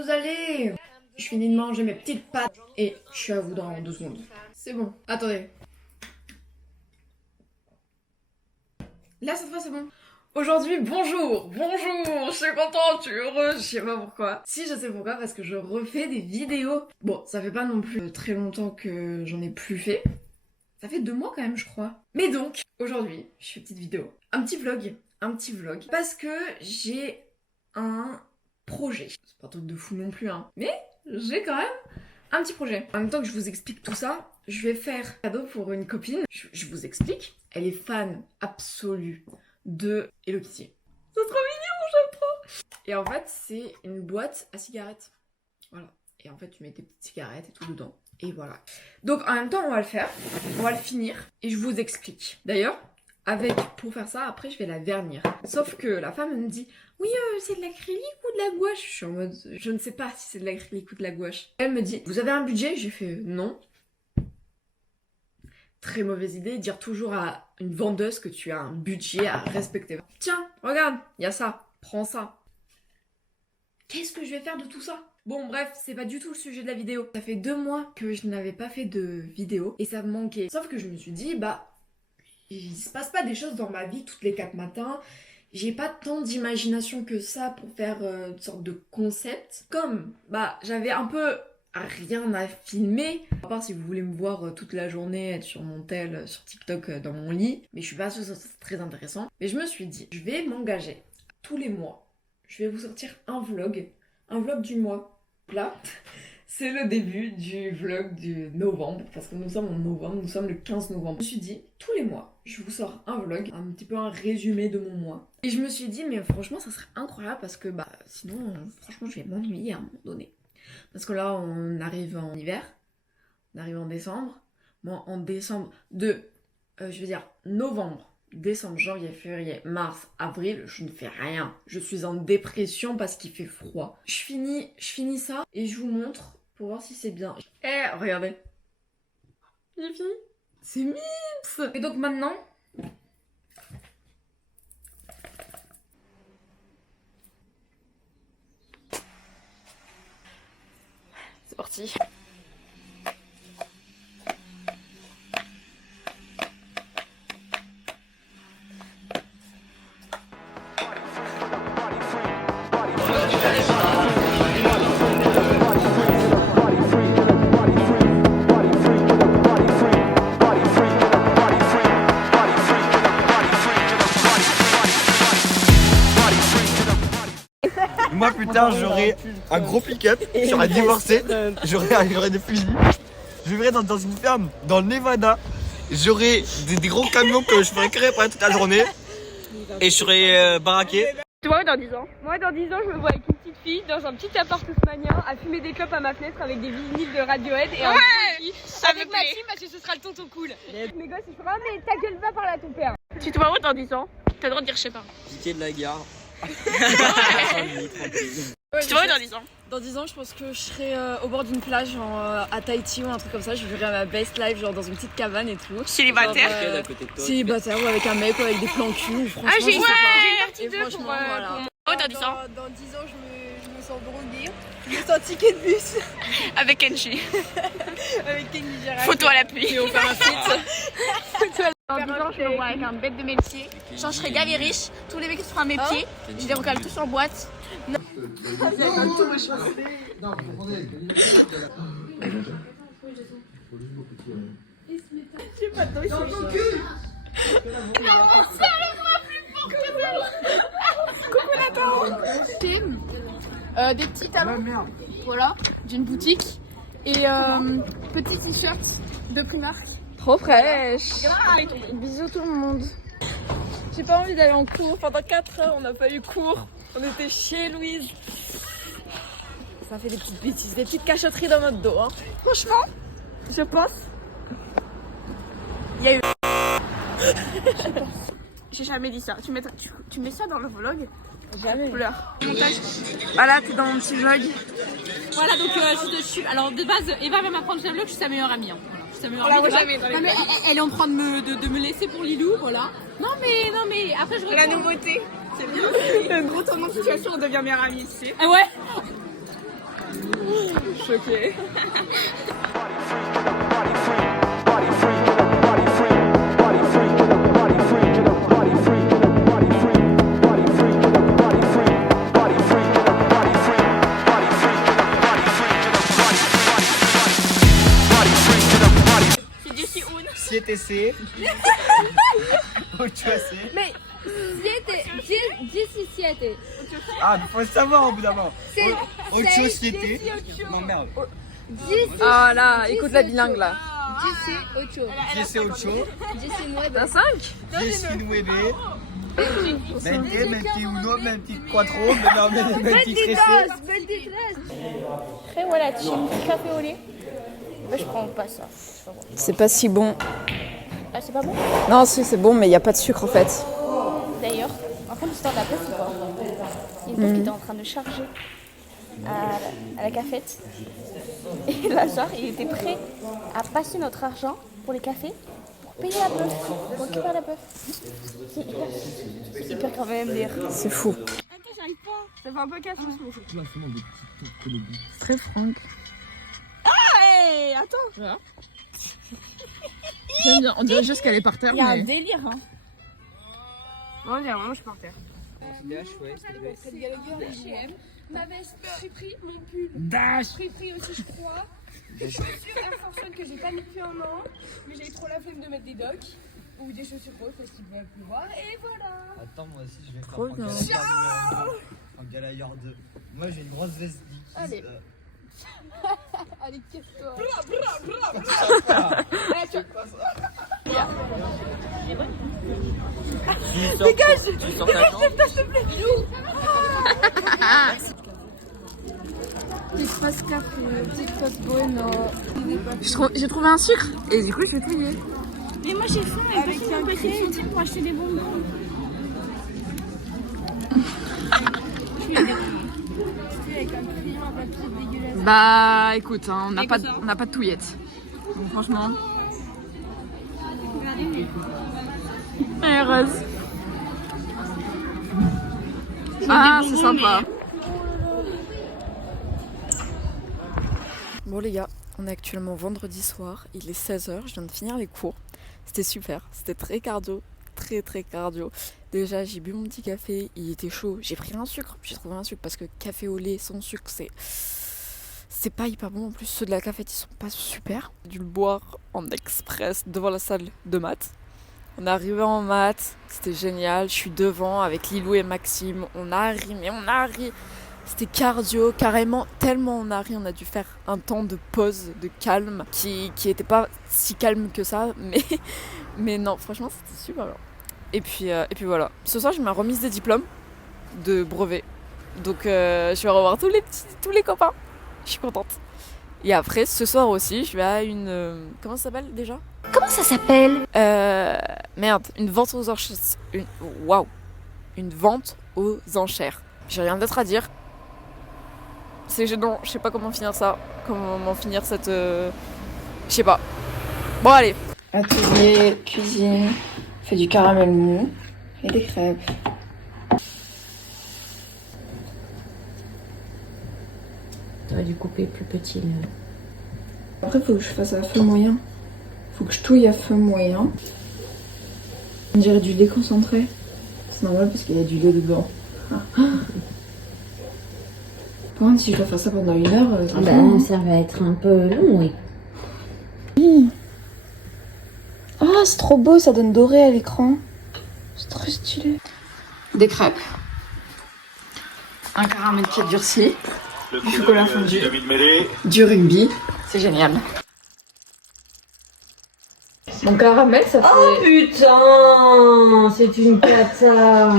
vous allez? Je finis de manger mes petites pâtes et je suis à vous dans 2 secondes. C'est bon. Attendez. Là, cette fois, c'est bon. Aujourd'hui, bonjour, je suis contente, je suis heureuse, je sais pas pourquoi. Si, je sais pourquoi, parce que je refais des vidéos. Bon, ça fait pas non plus très longtemps que j'en ai plus fait. Ça fait 2 mois quand même, je crois. Mais donc, aujourd'hui, je fais une petite vidéo. Un petit vlog. Parce que j'ai un projet. C'est pas un truc de fou non plus, hein. Mais j'ai quand même un petit projet. En même temps que je vous explique tout ça, je vais faire un cadeau pour une copine. Je vous explique. Elle est fan absolue de Hello Kitty. C'est trop mignon, j'aime trop. Et en fait, c'est une boîte à cigarettes. Voilà. Et en fait, tu mets tes petites cigarettes et tout dedans. Et voilà. Donc en même temps, on va le faire. On va le finir. Et je vous explique. D'ailleurs, pour faire ça, après, je vais la vernir. Sauf que la femme me dit, oui, c'est de l'acrylique ou de la gouache? Je suis en mode, je ne sais pas si c'est de l'acrylique ou de la gouache. Elle me dit, vous avez un budget? J'ai fait, non. Très mauvaise idée, dire toujours à une vendeuse que tu as un budget à respecter. Tiens, regarde, il y a ça, prends ça. Qu'est-ce que je vais faire de tout ça? Bon bref, c'est pas du tout le sujet de la vidéo. Ça fait 2 mois que je n'avais pas fait de vidéo et ça me manquait. Sauf que je me suis dit, bah, il se passe pas des choses dans ma vie toutes les 4 matins. J'ai pas tant d'imagination que ça pour faire une sorte de concept. Comme, bah, j'avais un peu rien à filmer, à part si vous voulez me voir toute la journée être sur mon tel, sur TikTok dans mon lit, mais je suis pas sûre que c'est très intéressant. Mais je me suis dit, je vais m'engager tous les mois, je vais vous sortir un vlog du mois. Là, c'est le début du vlog du novembre, parce que nous sommes en novembre, nous sommes le 15 novembre. Je me suis dit, tous les mois, je vous sors un vlog, un petit peu un résumé de mon mois. Et je me suis dit, mais franchement, ça serait incroyable, parce que bah sinon, franchement, je vais m'ennuyer à un moment donné. Parce que là, on arrive en hiver, on arrive en décembre. Moi, en décembre, je veux dire, novembre, décembre, janvier, février, mars, avril, je ne fais rien. Je suis en dépression parce qu'il fait froid. Je finis ça et je vous montre pour voir si c'est bien. Eh, regardez. J'ai fini. C'est mips. Et donc maintenant... C'est parti. Moi putain j'aurais un gros pick-up, j'aurais divorcé, j'aurais des fusils, je vivrais dans une ferme dans le Nevada, j'aurais des gros camions que je ferais réparer toute la journée et je serais baraqué. Toi dans 10 ans? Moi dans 10 ans je me vois avec une petite fille dans un petit appart haussmannien à fumer des clopes à ma fenêtre avec des vinyles de Radiohead et un petit avec ma team parce que ce sera le tonton cool. Mes gosses ils feront mais ta gueule va par là ton père. Tu te vois où dans 10 ans? T'as le droit de dire je sais pas. Piqué de la gare. Tu te vois où dans 10 ans? Dans 10 ans, je pense que je serai au bord d'une plage à Tahiti ou un truc comme ça. Je vivrai ma best life, genre dans une petite cabane et tout. Célibataire? Célibataire ou avec un mec ou avec des plans cul. Ou franchement, Ah j'ai une partie et 2 franchement, pour voilà. Oh dans 10 ans? Dans 10 ans, je me sens droguée. Je me sens ticket de bus Avec Kenji. avec Kenny Girac. Photo à l'appui. Et on fait un feat. Dans 10 ans je me vois avec un bête de mes pieds. Genre je serai gavé riche, tous les mecs qui seront à mes pieds, je les recale tous en boîte. Des petits talons, voilà, d'une boutique et petit t-shirt de Primark. Trop fraîche. Bisous tout le monde. J'ai pas envie d'aller en cours. Pendant 4 heures, on n'a pas eu cours. On était chez Louise. Ça fait des petites bêtises, des petites cachotteries dans notre dos. Hein. Franchement, Je pense. il y a eu. J'ai jamais dit ça. Tu mets ça dans le vlog? Jamais. Couleur. Voilà, t'es dans mon petit vlog. Voilà, donc je suis. Alors de base, Eva va m'apprendre le vlog, je suis sa meilleure amie. Hein. Voilà, je suis sa meilleure amie. moi, de base. jamais dans les Non, mais elle est en train de me laisser pour Lilou, voilà. Non mais après je La reprends. nouveauté. C'est bien. Un gros tournant de situation, on devient meilleure amie ici. Ah ouais. choquée. CTC. Mais 17. Ah, il faut savoir au bout d'un moment. 8 Non, merde. Ah là, écoute la bilingue là. 18. 19. T'as 5 19. 20, 21, 21, 24, 23. Après voilà, tu un petit café au lait. Bah, je prends pas ça. C'est pas si bon. Ah, c'est pas bon? Non, si, c'est bon, mais il n'y a pas de sucre en fait. D'ailleurs, en fait, l'histoire de la place, c'est quoi? Il y a une meuf qui était en train de charger à la cafette. Et là, genre, il était prêt à passer notre argent pour les cafés, pour payer la bœuf, pour récupérer la bœuf. C'est hyper quand même d'air. C'est fou. Attends, j'arrive pas. Ça fait un peu casse ce mot. C'est très franc. Hey, attends. J'aime bien. On dirait juste qu'elle est par terre. Il y a mais... un délire, hein. Moi, je suis par terre. Ma veste, j'ai pris mon pull. J'ai pris aussi, je crois. Des chaussures Air Force One que j'ai pas mis depuis un an. Mais j'ai eu trop la flemme de mettre des docks. Ou des chaussures roses parce qu'il va pleuvoir. Et voilà. Attends, moi aussi, je vais faire Trop un bien. Galailleur 2. Moi, j'ai une grosse veste. Allez. Allez, casse-toi. Dégage! Tu sors ta jambe? Petite face café, petite face bueno. J'ai trouvé un sucre et du coup je vais payer. Mais moi j'ai faim avec un petit centime pour acheter des bonbons. Avec un crayon à papier dégueulasse. Bah écoute, hein, on n'a pas de touillette. Donc franchement. Elle est heureuse. Ah, c'est sympa. Bon les gars, on est actuellement vendredi soir, il est 16h, je viens de finir les cours. C'était super, c'était très cardio, très cardio. Déjà j'ai bu mon petit café, il était chaud, j'ai pris un sucre, j'ai trouvé un sucre parce que café au lait sans sucre c'est pas hyper bon. En plus ceux de la cafette ils sont pas super. J'ai dû le boire en express devant la salle de maths. On est arrivé en maths, c'était génial, je suis devant avec Lilou et Maxime, on a ri. C'était cardio, carrément, tellement on a ri, on a dû faire un temps de pause, de calme, qui était pas si calme que ça, mais non, franchement, c'était super bien. Et puis voilà. Ce soir, j'ai ma remise des diplômes de brevet. Donc, je vais revoir tous les copains. Je suis contente. Et après, ce soir aussi, je vais à une... comment ça s'appelle déjà ? Comment ça s'appelle? Merde, une vente aux enchères. Une vente aux enchères. J'ai rien d'autre à dire. C'est gênant, je sais pas comment finir ça. Comment finir cette... Je sais pas. Bon, allez. Atelier, cuisine, fait du caramel mou et des crêpes. T'aurais dû couper plus petit. Après, faut que je fasse à feu moyen. Faut que je touille à feu moyen. On dirait du lait concentré. C'est normal parce qu'il y a du lait dedans. Par contre, si je dois faire ça pendant 1 heure, Ça va être un peu long, oui. Ah, c'est trop beau, ça donne doré à l'écran. C'est trop stylé. Des crêpes. Un caramel qui est durci. Du chocolat fondu. Du rugby. C'est génial. Mon caramel, ça fait... Oh putain, c'est une cata.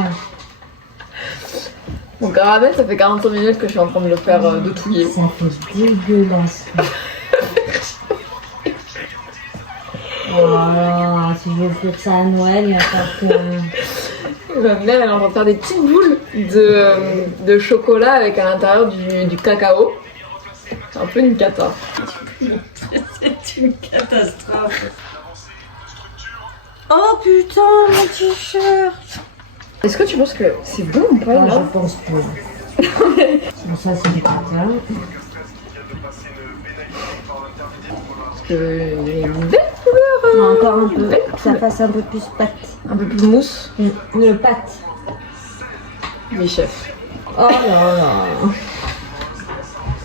Mon caramel, ça fait 45 minutes que je suis en train de le faire de touiller. Ça fait dégueulasse. Voilà, si je veux offrir ça à Noël, il va falloir que... Ma mère, elle est en train de faire des petites boules de chocolat avec à l'intérieur du cacao. C'est un peu une cata. C'est une catastrophe. Oh putain, mon t-shirt. Est-ce que tu penses que c'est bon ou pas Non, là je pense pas. Bon, ça, c'est du cata. Encore un peu, que ça fasse un peu plus pâte. Un peu plus mousse. Le pâte. Mes chefs. Oh là là.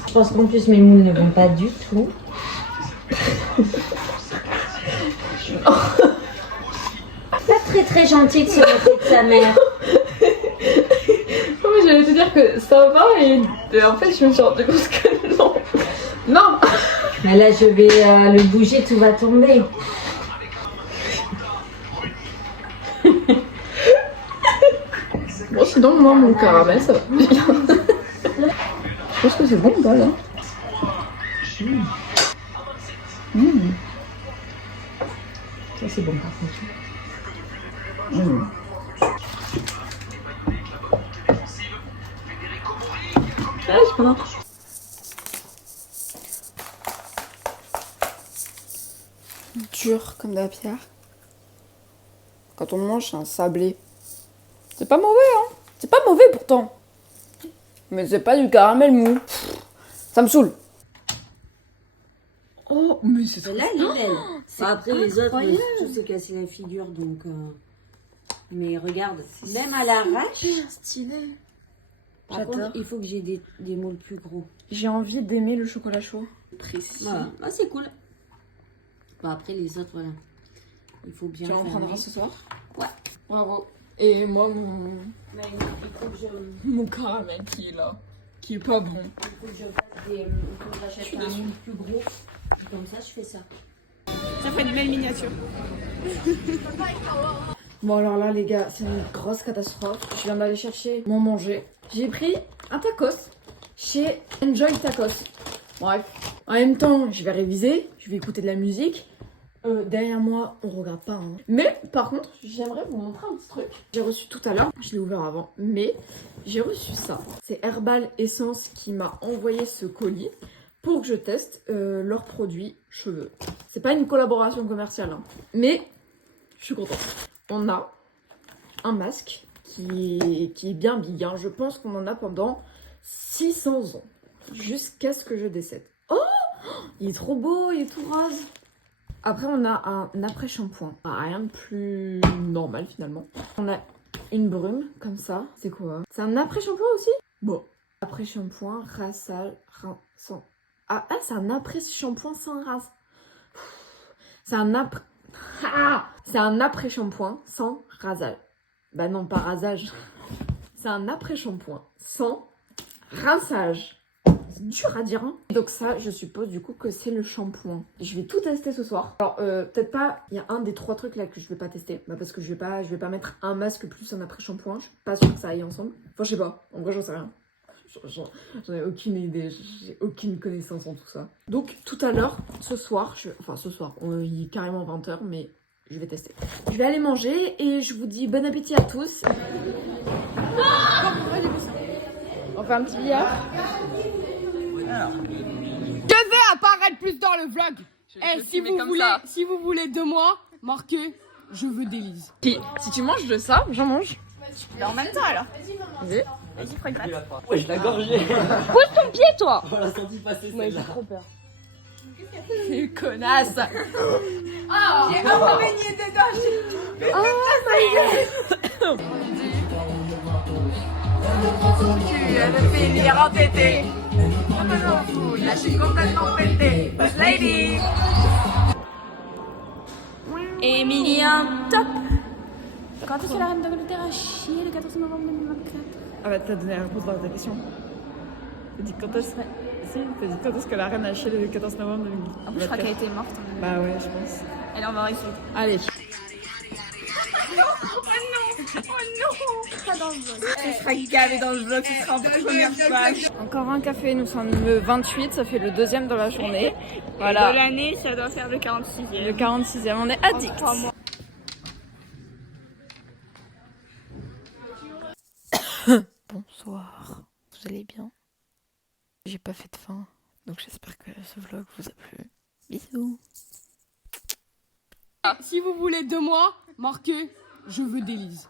Je pense qu'en plus mes moules ne vont pas du tout. Pas très gentil de se moquer de sa mère. Moi j'allais te dire que ça va et en fait je me suis rendu compte que non. Non. Mais là je vais le bouger, tout va tomber. Bon sinon moi mon caramel ça va bien. Je pense que c'est bon ou pas là. Ça c'est bon par contre. Ah, c'est pas mal. Dur comme de la pierre. Quand on mange, c'est un sablé. C'est pas mauvais, hein. C'est pas mauvais pourtant. Mais c'est pas du caramel mou. Pff, ça me saoule. Oh mais c'est trop. Là elle est belle. Après les autres, tout s'est cassé la figure donc. Mais regarde, même à l'arrache. Super stylé. Par contre, il faut que j'ai des moules plus gros. J'ai envie d'aimer le chocolat chaud. Précis. Voilà, ah, c'est cool. Bon, après les autres, voilà. Il faut bien. Tu en fermer. prendras ce soir? Ouais. Bravo. Et moi, mon Mais il faut que je. mon caramel qui est là. Qui est pas bon. Il faut que je fasse des. Il faut que j'achète un moule plus gros. Et comme ça, je fais ça. Ça fait une belle miniature. Bon alors là les gars, c'est une grosse catastrophe. Je viens d'aller chercher mon manger. J'ai pris un tacos chez Enjoy Tacos. Bref, en même temps, je vais réviser, je vais écouter de la musique. Derrière moi, on regarde pas. Hein. Mais par contre, j'aimerais vous montrer un petit truc. J'ai reçu tout à l'heure, je l'ai ouvert avant, mais j'ai reçu ça. C'est Herbal Essence qui m'a envoyé ce colis pour que je teste leurs produits cheveux. C'est pas une collaboration commerciale, hein, mais je suis contente. On a un masque qui est bien big. Hein. Je pense qu'on en a pendant 600 ans. Jusqu'à ce que je décède. Oh, il est trop beau, il est tout rose. Après, on a un après-shampoing. Rien de plus normal finalement. On a une brume comme ça. C'est quoi? C'est un après-shampoing aussi? Bon. Après-shampoing, rinçage, sans... Ah, c'est un après-shampoing sans ras. C'est un après... Ah, c'est un après-shampoing sans rasage. Bah non, pas rasage. C'est un après-shampoing sans rinçage. C'est dur à dire, hein. Donc ça, je suppose du coup que c'est le shampoing. Je vais tout tester ce soir. Alors, peut-être pas... Il y a un des 3 trucs là que je vais pas tester. Bah parce que je vais pas mettre un masque plus un après-shampoing. Je suis pas sûre que ça aille ensemble. Enfin, je sais pas. En vrai, j'en sais rien. J'en ai aucune idée, j'ai aucune connaissance en tout ça. Donc tout à l'heure, ce soir, il est carrément 20h, mais je vais tester. Je vais aller manger et je vous dis bon appétit à tous. On fait un petit billard. Je vais apparaître plus dans le vlog. Si vous voulez de moi, marquez je veux d'Élise. Si tu manges de ça, j'en mange. En même temps alors. Vas-y. Vas-y, prends une patte. Ouais, je l'ai gorgé. Pose ton pied toi. On l'a senti passer celle-là. J'ai trop peur. Tu connasse. J'ai un peu baigné dedans. Elle me fait lire en tété. Complètement fou, là je suis complètement pété. Lady. Emilien, top. Quand est-ce que la reine d'Angleterre a chié le 14 novembre 2024? Ah bah t'as donné la réponse dans ta question. T'as dit quand est-ce que la reine a chié le 14 novembre 2024? En plus, je crois qu'elle était morte. Bah ouais, je pense. Elle est en mort ici. Allez. Ce sera gavé dans le vlog, ce sera en première page. Encore un café, nous sommes le 28, ça fait le 2e de la journée. Voilà. De l'année, ça doit faire le 46e. Le 46e, on est addict. Bonsoir, vous allez bien? J'ai pas fait de faim, donc j'espère que ce vlog vous a plu. Bisous. Si vous voulez de moi, marquez je veux d'Élise.